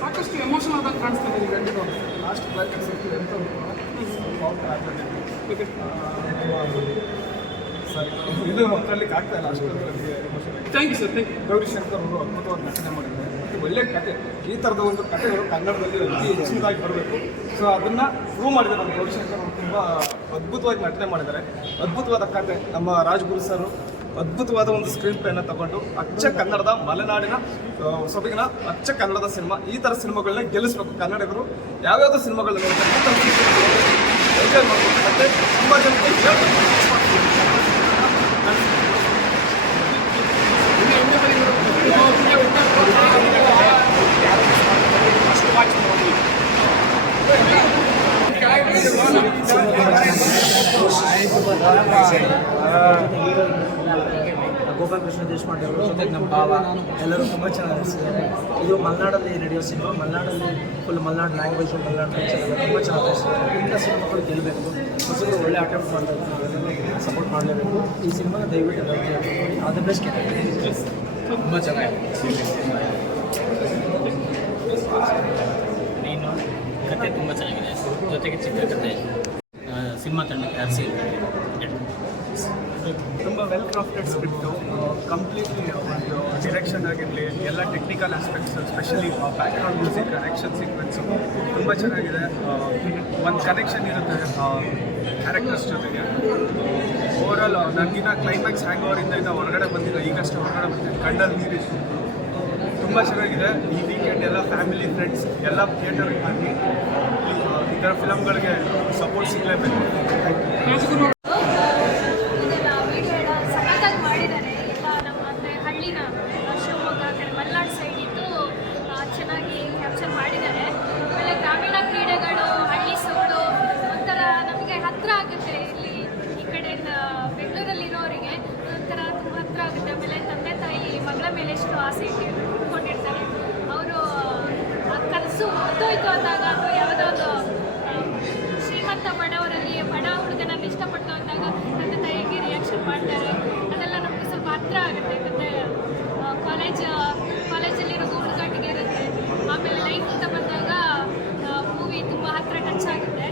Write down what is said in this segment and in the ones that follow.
ಸಾಕಷ್ಟು ಎಮೋಷನ್ ಆದಾಗ ಕಾಣಿಸ್ತಾ ಇದೆ ಗಂಟೆ ಲಾಸ್ಟ್ ಕ್ಲೈಮ್ಯಾಕ್ಸ್ ಎಂತ ಸರಿ ಇದು. ಮಾತಾಡ್ಲಿಕ್ಕೆ ಆಗ್ತಾ ಇಲ್ಲ ಅಷ್ಟು thank you sir thank you Gowri Shankar ಅವರು ಅದ್ಭುತವಾದ ನಟನೆ ಮಾಡಿದ್ದಾರೆ. ಒಳ್ಳೆ ಕತೆ. ಈ ಥರದ ಒಂದು ಕಥೆಗಳು ಕನ್ನಡದಲ್ಲಿ ಅತಿ ಹೆಚ್ಚಿನದಾಗಿ ಬರಬೇಕು. ಸೊ ಅದನ್ನ ಪ್ರೂವ್ ಮಾಡಿದ್ದಾರೆ ನಮ್ಮ ಗೌರಿಶಂಕರ್ ಅವರು. ತುಂಬ ಅದ್ಭುತವಾಗಿ ನಟನೆ ಮಾಡಿದ್ದಾರೆ. ಅದ್ಭುತವಾದ ಕತೆ. ನಮ್ಮ ರಾಜ್ಗುರು ಸರ್ ಅದ್ಭುತವಾದ ಒಂದು ಸ್ಕ್ರೀನ್ ಪ್ಲೇನ ತಗೊಂಡು ಅಚ್ಚ ಕನ್ನಡದ ಮಲೆನಾಡಿನ ಸೊಬಗಿನ ಅಚ್ಚ ಕನ್ನಡದ ಸಿನಿಮಾ ಈ ಥರ ಸಿನಿಮಾಗಳನ್ನ ಗೆಲ್ಲಿಸ್ಬೇಕು ಕನ್ನಡಿಗರು ಯಾವ್ಯಾವ ಸಿನಿಮಾಗಳನ್ನ enjoy ಮಾಡ್ಬೇಕು. ಮತ್ತೆ ತುಂಬ ಜನಕ್ಕೆ ಕೃಷ್ಣ ದೇಶಪಾಂಡೆ ಅವರು ಜೊತೆಗೆ ನಮ್ಮ ಭಾವ. ಎಲ್ಲರೂ ತುಂಬ ಚೆನ್ನಾಗಿ ನಡೆಸಿದ್ದಾರೆ. ಇದು ಮಲೆನಾಡಲ್ಲಿ ರೇಡಿಯೋ ಸಿನಿಮಾ ಮಲೆನಾಡಲ್ಲಿ full Malenadu language Malenadu culture ತುಂಬ ಚೆನ್ನಾಗಿ ತೋರಿಸಿದ್ದಾರೆ ಇಂಥ ಸಿನಿಮಾಗಳು ಗೆಲ್ಲಬೇಕು ಹೊಸರು ಒಳ್ಳೆ ಅಟೆಂಪ್ಟ್ ಮಾಡಬೇಕು. ನಾವೆಲ್ಲ ಸಪೋರ್ಟ್ ಮಾಡಲೇಬೇಕು. ಈ ಸಿನಿಮಾ ದಯವಿಟ್ಟು ಕೇಳ್ಕೊಂಡು ಅದು ಬೆಸ್ಟ್ ತುಂಬ ಚೆನ್ನಾಗಿದೆ. ನೀನು ಕತೆ ತುಂಬ ಚೆನ್ನಾಗಿದೆ. ಜೊತೆಗೆ ಚಿತ್ರಕಥೆ ಸಿನಿಮಾ ತಂಡಕ್ಕೆ ತುಂಬ ವೆಲ್ ಕ್ರಾಫ್ಟೆಡ್ ಸ್ಕ್ರಿಪ್ಟು ಕಂಪ್ಲೀಟ್ಲಿ ಒಂದು ಡಿರೆಕ್ಷನ್ ಆಗಿರಲಿ, ಎಲ್ಲ technical aspects specially background music action sequence ತುಂಬ ಚೆನ್ನಾಗಿದೆ. ಒಂದು ಕನೆಕ್ಷನ್ ಇರುತ್ತೆ ಕ್ಯಾರೆಕ್ಟರ್ಸ್ ಜೊತೆಗೆ. ಓವರಾಲ್ ನನಗಿನ್ನ ಕ್ಲೈಮ್ಯಾಕ್ಸ್ ಹ್ಯಾಂಗ್ ಓವರಿಂದ ಇನ್ನು ಹೊರಗಡೆ ಬಂದಿಲ್ಲ, ಈಗಷ್ಟೇ ಹೊರಗಡೆ ಬಂದಿದೆ, ಕಣ್ಣಲ್ಲಿ ನೀರಿತ್ತು ತುಂಬ ಚೆನ್ನಾಗಿದೆ, ಈ ವೀಕೆಂಡ್ ಎಲ್ಲ ಫ್ಯಾಮಿಲಿ ಫ್ರೆಂಡ್ಸ್ ಎಲ್ಲ ಥಿಯೇಟರ್ಗೆ ಬನ್ನಿ. ಈ ಥರ ಫಿಲಮ್ಗಳಿಗೆ ಸಪೋರ್ಟ್ ಸಿಗಲೇಬೇಕು ಇದೆಲ್ಲ ವಿಡಿಯೋ ಎಲ್ಲ ಸಖತ್ತಾಗಿ ಮಾಡಿದ್ದಾರೆ ಎಲ್ಲ ನಮ್ಮ ಅಂದರೆ ಹಳ್ಳಿನ ಆ, ಶಿವಮೊಗ್ಗ ಆ ಕಡೆ ಮಲೆನಾಡು ಸೈಡ್ ಇದ್ದು ಆ, ಚೆನ್ನಾಗಿ ಕ್ಯಾಪ್ಚರ್ ಮಾಡಿದ್ದಾರೆ. ಆಮೇಲೆ ಗ್ರಾಮೀಣ ಕ್ರೀಡೆಗಳು, ಹಳ್ಳಿ ಸೊಗಡು ಒಂಥರ ನಮಗೆ ಹತ್ತಿರ ಆಗುತ್ತೆ ಇಲ್ಲಿ ಈ ಕಡೆಯಿಂದ ಬೆಂಗಳೂರಲ್ಲಿರೋರಿಗೆ, ಒಂಥರ ತುಂಬ ಹತ್ತಿರ ಆಗುತ್ತೆ. ಆಮೇಲೆ ತಂದೆ ತಾಯಿ, ಮಗಳ ಮೇಲೆ ಎಷ್ಟು ಆಸೆ ಇಟ್ಕೊಂಡಿರ್ತಾರೆ ಅವರು ಕನಸು ಮುಗ್ದೋಯ್ತು ಅಂದಾಗ ಅಥವಾ ಯಾವುದೋ ಒಂದು ಶ್ರೀಮಂತ ಬಡವರಲ್ಲಿ, ಬಡ ಹುಡುಗನನ್ನು ಇಷ್ಟಪಟ್ಟು ಅಂದಾಗ ತಂದೆ ತಾಯಿಗೆ ರಿಯಾಕ್ಷನ್ ಮಾಡ್ತಾರೆ. ಅದೆಲ್ಲ ನಮಗೆ ಸ್ವಲ್ಪ ಹತ್ರ ಆಗುತ್ತೆ. ಯಾಕಂದರೆ ಕಾಲೇಜ್ ಕಾಲೇಜಲ್ಲಿರೋ ಹುಡುಗಾಟಿಗೆ ಇರುತ್ತೆ ಆಮೇಲೆ ಲೈಫ್ ಅಂತ ಬಂದಾಗ ಮೂವಿ ತುಂಬ ಹತ್ರ ಟಚ್ ಆಗುತ್ತೆ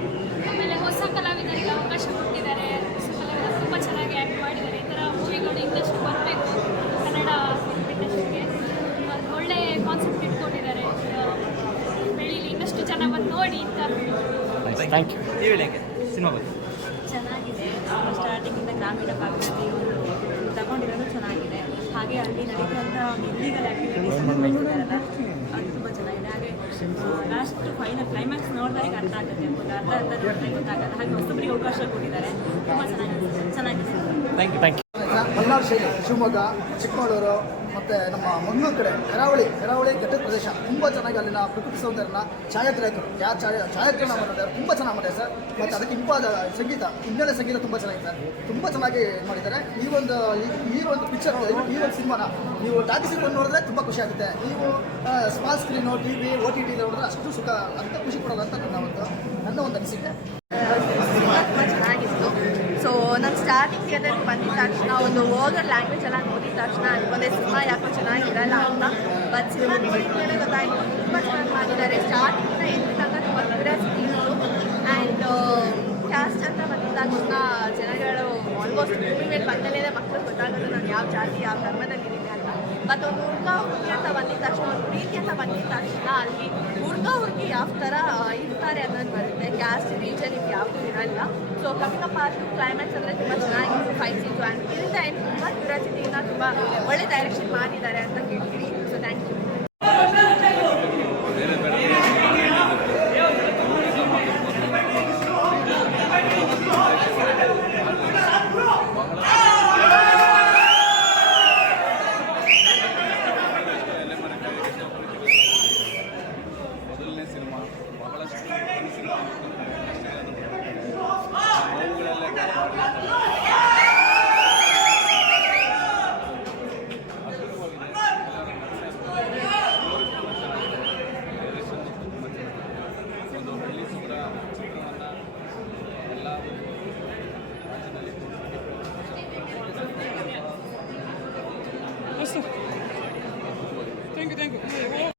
ಆಮೇಲೆ ಹೊಸ ಕಲಾವಿದರಿಗೆ ಅವಕಾಶ ಕೊಟ್ಟಿದ್ದಾರೆ ಹೊಸ ಕಲಾವಿದರು ತುಂಬ ಚೆನ್ನಾಗಿ ಆ್ಯಕ್ಟ್ ಮಾಡಿದ್ದಾರೆ ಈ ಥರ ಮೂವಿಗಳು ಇನ್ನಷ್ಟು ಬರಬೇಕು ಕನ್ನಡ ಇಂಡಸ್ಟ್ರಿಗೆ ಒಳ್ಳೆ ಕಾನ್ಸೆಪ್ಟ್ ಇಟ್ಕೊಂಡಿದ್ದಾರೆ ಆ, ಬೆಳೀಲಿ ಇನ್ನಷ್ಟು ಜನ ಥ್ಯಾಂಕ್ ಯು ನೀವು ಹೇಳಿ ಯಾಕೆ ಸಿನಿಮಾ ಬಗ್ಗೆ ಚೆನ್ನಾಗಿದೆ. ಸ್ಟಾರ್ಟಿಂಗಿಂದ ಗ್ರಾಮೀಣ ಭಾಗದಲ್ಲಿ ಒಂದು ತಗೊಂಡಿರೋದು ಚೆನ್ನಾಗಿದೆ. ಹಾಗೆ ಅಲ್ಲಿ ನಡೀತಿರುವಂಥ ಇಲ್ಲಿಗಲ್ ಆ್ಯಕ್ಟಿವಿಟೀಸ್ ಬೆಳೆಸಿದಾರಲ್ಲ ಅದು ತುಂಬ ಚೆನ್ನಾಗಿದೆ. ಹಾಗೆ ಲಾಸ್ಟ್ ಫೈನಲ್ ಕ್ಲೈಮ್ಯಾಕ್ಸ್ ನೋಡಿದಾಗ ಅರ್ಥ ಆಗುತ್ತೆ. ಒಂದು ಅರ್ಧ ಅರ್ಧ ನೋಡಿದ್ರೆ ಗೊತ್ತಾಗಲ್ಲ. ಹಾಗೆ ಹೊಸಬರಿಗೆ ಅವಕಾಶ ಕೊಟ್ಟಿದ್ದಾರೆ. ತುಂಬ ಚೆನ್ನಾಗಿದೆ ಚೆನ್ನಾಗಿದೆ. Thank you thank you Malenadu ಶೈಲಿ ಶಿವಮೊಗ್ಗ ಚಿಕ್ಕಮಗಳೂರು ಮತ್ತು ನಮ್ಮ ಮಂಗಳೂರು ಕಡೆ ಕರಾವಳಿ ಕರಾವಳಿ ಘಟ್ಟದ ಪ್ರದೇಶ ತುಂಬ ಚೆನ್ನಾಗಿ ಅಲ್ಲಿನ ಪ್ರಕೃತಿ ಸೌಂದರ್ಯನ ಛಾಯಾಗ್ರಾಹಕರು. ಯಾವ ಛಾಯಾ, ಛಾಯಾಗ್ರಹಣ ಮಾಡಿದ್ದಾರೆ? ತುಂಬ ಚೆನ್ನಾಗಿ ಮಾಡಿದ್ದಾರೆ ಸರ್. ಮತ್ತು ಅದಕ್ಕೆ ಇಂಪಾದ ಸಂಗೀತ, ಹಿನ್ನೆಲೆ ಸಂಗೀತ ತುಂಬ ಚೆನ್ನಾಗಿದೆ ಸರ್. ತುಂಬ ಚೆನ್ನಾಗಿ ಮಾಡಿದ್ದಾರೆ. ಈ ಒಂದು, ಈ- ಒಂದು ಪಿಕ್ಚರ್ ಈ ಒಂದು ಸಿನಿಮಾನ ನೀವು ಟಾಕಿಸಿ ಕೊಂಡು ನೋಡಿದ್ರೆ ತುಂಬ ಖುಷಿ ಆಗುತ್ತೆ. ನೀವು small screen T V, O T T ನೋಡಿದ್ರೆ ಅಷ್ಟು ಸುಖ ಅಂತ ಖುಷಿ ಕೊಡೋದಂತ ನನ್ನ ಒಂದು ನನ್ನ ಒಂದು ಅನಿಸಿಕೆ ಸಿನಿಮಾ ತುಂಬ ಚೆನ್ನಾಗಿತ್ತು ಸೊ ನಾನು ಸ್ಟಾರ್ಟಿಂಗ್ ಥಿಯೇಟರ್ಗೆ ಬಂದಿದ ತಕ್ಷಣ ಒಂದು ಓದೋ ಲ್ಯಾಂಗ್ವೇಜ್ ಎಲ್ಲ ನೋಡಿದ ತಕ್ಷಣ ಅನ್ಕೊಂಡೆ ಸಿನಿಮಾ ಯಾಕೋ ಚೆನ್ನಾಗಿರಲ್ಲ ಅಂತ ಬಟ್ ಸಿನಿಮಾ ಮೇಲೆ ಗೊತ್ತಾಯಿತು, ತುಂಬ ಚೆನ್ನಾಗಿ ಮಾಡಿದ್ದಾರೆ. ಸ್ಟಾರ್ಟಿಂಗಿಂದ ಎಂಟು ತನಕ ತುಂಬ ಕ್ಯೂರಿಯಾಸಿಟಿ ಆ್ಯಂಡ್ ಕ್ಯಾಸ್ಟ್ ಅಂತ ಬಂದಿದ ತಕ್ಷಣ ಜನಗಳು ಆಲ್ಮೋಸ್ಟ್ ಮೂವಿ ಮೇಲೆ ಬಂದಲೇ ಮಕ್ಕಳು ಗೊತ್ತಾಗೋದು ನಾನು ಯಾವ ಜಾತಿ, ಯಾವ ಧರ್ಮದಲ್ಲಿದ್ದೀನಿ ಅಂತ. ಬಟ್ ಒಂದು ಹುಡುಗ ಹುಡುಗಿ ಅಂತ ಬಂದಿದ್ದ ತಕ್ಷಣ, ಒಂದು ಪ್ರೀತಿ ಅಂತ ಬಂದಿದ್ದ ತಕ್ಷಣ ಅಲ್ಲಿ ಹುಡುಗಿ ಯಾವ ಥರ ಇರ್ತಾರೆ ಅನ್ನೋದು ಬರುತ್ತೆ. ಕ್ಯಾಸ್ಟ್ ರೀಜನ್ ಇದು ಯಾವುದೂ ಇರಲ್ಲ. ಸೊ ಕಪಿಲ ಪಾರ್ಟ್ ಕ್ಲೈಮ್ಯಾಕ್ಸ್ ಅಂದರೆ ತುಂಬ ಚೆನ್ನಾಗಿ ಫೈಟ್ ಸಿಕ್ಸ್ ಆ್ಯಂಡ್ ಇಂದ ತುಂಬ ಕ್ಯೂರಿಯಾಸಿಟಿಯಿಂದ ತುಂಬ ಒಳ್ಳೆ ಡೈರೆಕ್ಷನ್ ಮಾಡಿದ್ದಾರೆ ಅಂತ ಕೇಳ್ತೀನಿ. olsun.